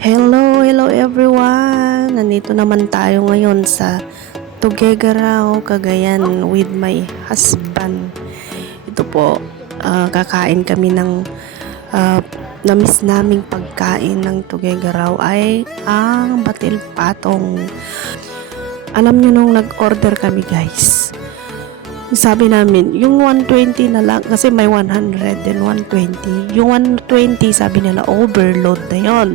Hello, hello everyone! Nandito naman tayo ngayon sa Tuguegarao, Cagayan with my husband. Ito po, ah, kakain kami ng ah, namiss naming pagkain ng Tuguegarao ay ang batil patong. Alam nyo nung nag-order kami guys, sabi namin, yung 120 na lang, kasi may 100 and 120. Yung 120, sabi nila, overload na yon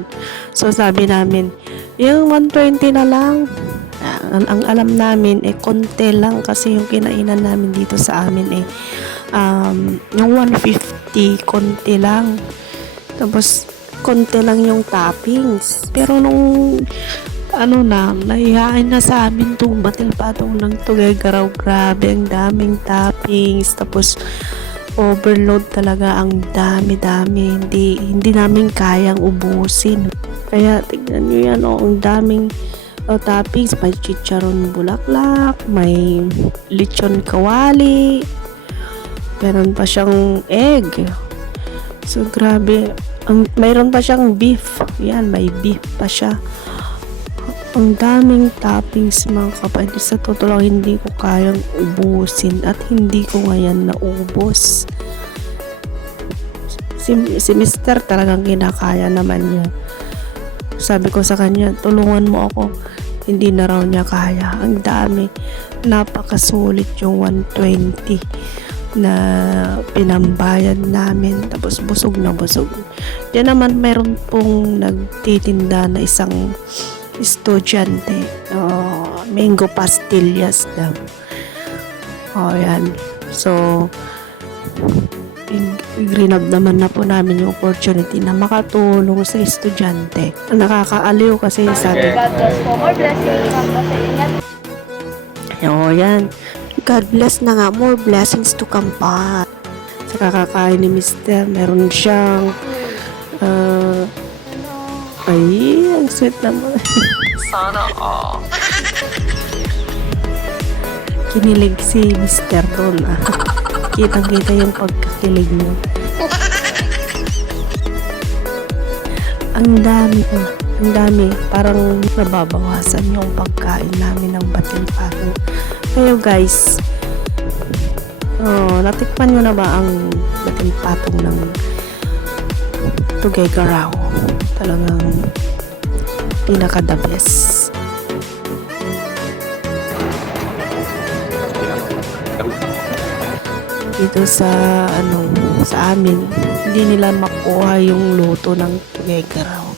So, sabi namin, yung 120 na lang, ang, ang alam namin, eh, konti lang kasi yung kinainan namin dito sa amin, eh, um, yung 150, konti lang. Tapos, konti lang yung toppings. Pero nung ano na, nahihain na sa amin itong batil patong ng Tuguegarao. Grabe, ang daming toppings. Tapos, overload talaga ang dami-dami. Hindi, hindi namin kayang ubusin. Kaya, tignan nyo yan, oh, ang daming oh, toppings. May chicharon bulaklak, may lechon kawali, meron pa siyang egg. So, grabe. Ang, mayroon pa siyang beef. Yan, may beef pa siya. Ang daming toppings mga kapatid. Sa totoo lang, hindi ko kayang ubusin at hindi ko ngayon naubos. Si, si Mister talagang kinakaya naman niya. Sabi ko sa kanya, tulungan mo ako. Hindi na raw niya kaya. Ang dami. Napakasulit yung 120 na pinambayad namin. Tapos busog na busog. Yan naman meron pong nagtitinda na isang estudyante. Oh, mango pastillas daw. Oh, yan. So, grinab naman na po namin yung opportunity na makatulong sa estudyante. Nakakaaliw kasi sabi, God bless po. More blessings. God bless. Ingat oh, yan. God bless na nga, more blessings to come pa. Sa kakakain ni Mister, meron siyang uh, ay, ang sweet naman. Sana all. Kinilig si Mister doon. Ah. Kitang-kita yung pagkakilig mo. Ang dami ko. Ang dami. Parang nababawasan yung pagkain namin ng batil pato. Kayo guys, oh, natikpan nyo na ba ang batil patong ng Tuguegarao? Talagang pinaka the best. dito sa ano sa amin hindi nila makuha yung luto ng Tuguegarao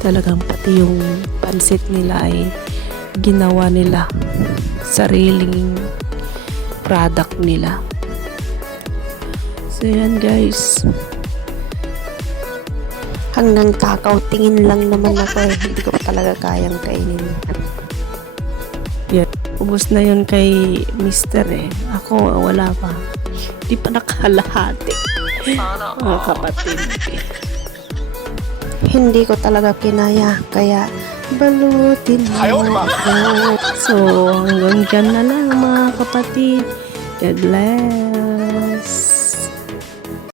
talagang pati yung pansit nila ay ginawa nila sariling product nila. So yan guys hanggang takaw tingin lang naman ako eh. Hindi ko talaga kayang kainin. Yan. Ubos na yun kay mister eh. Ako wala pa. Di pa nakalahati. Sana mga kapatid. Hindi ko talaga kinaya kaya balutin mo. Ako so hanggang dyan na lang mga kapatid. God bless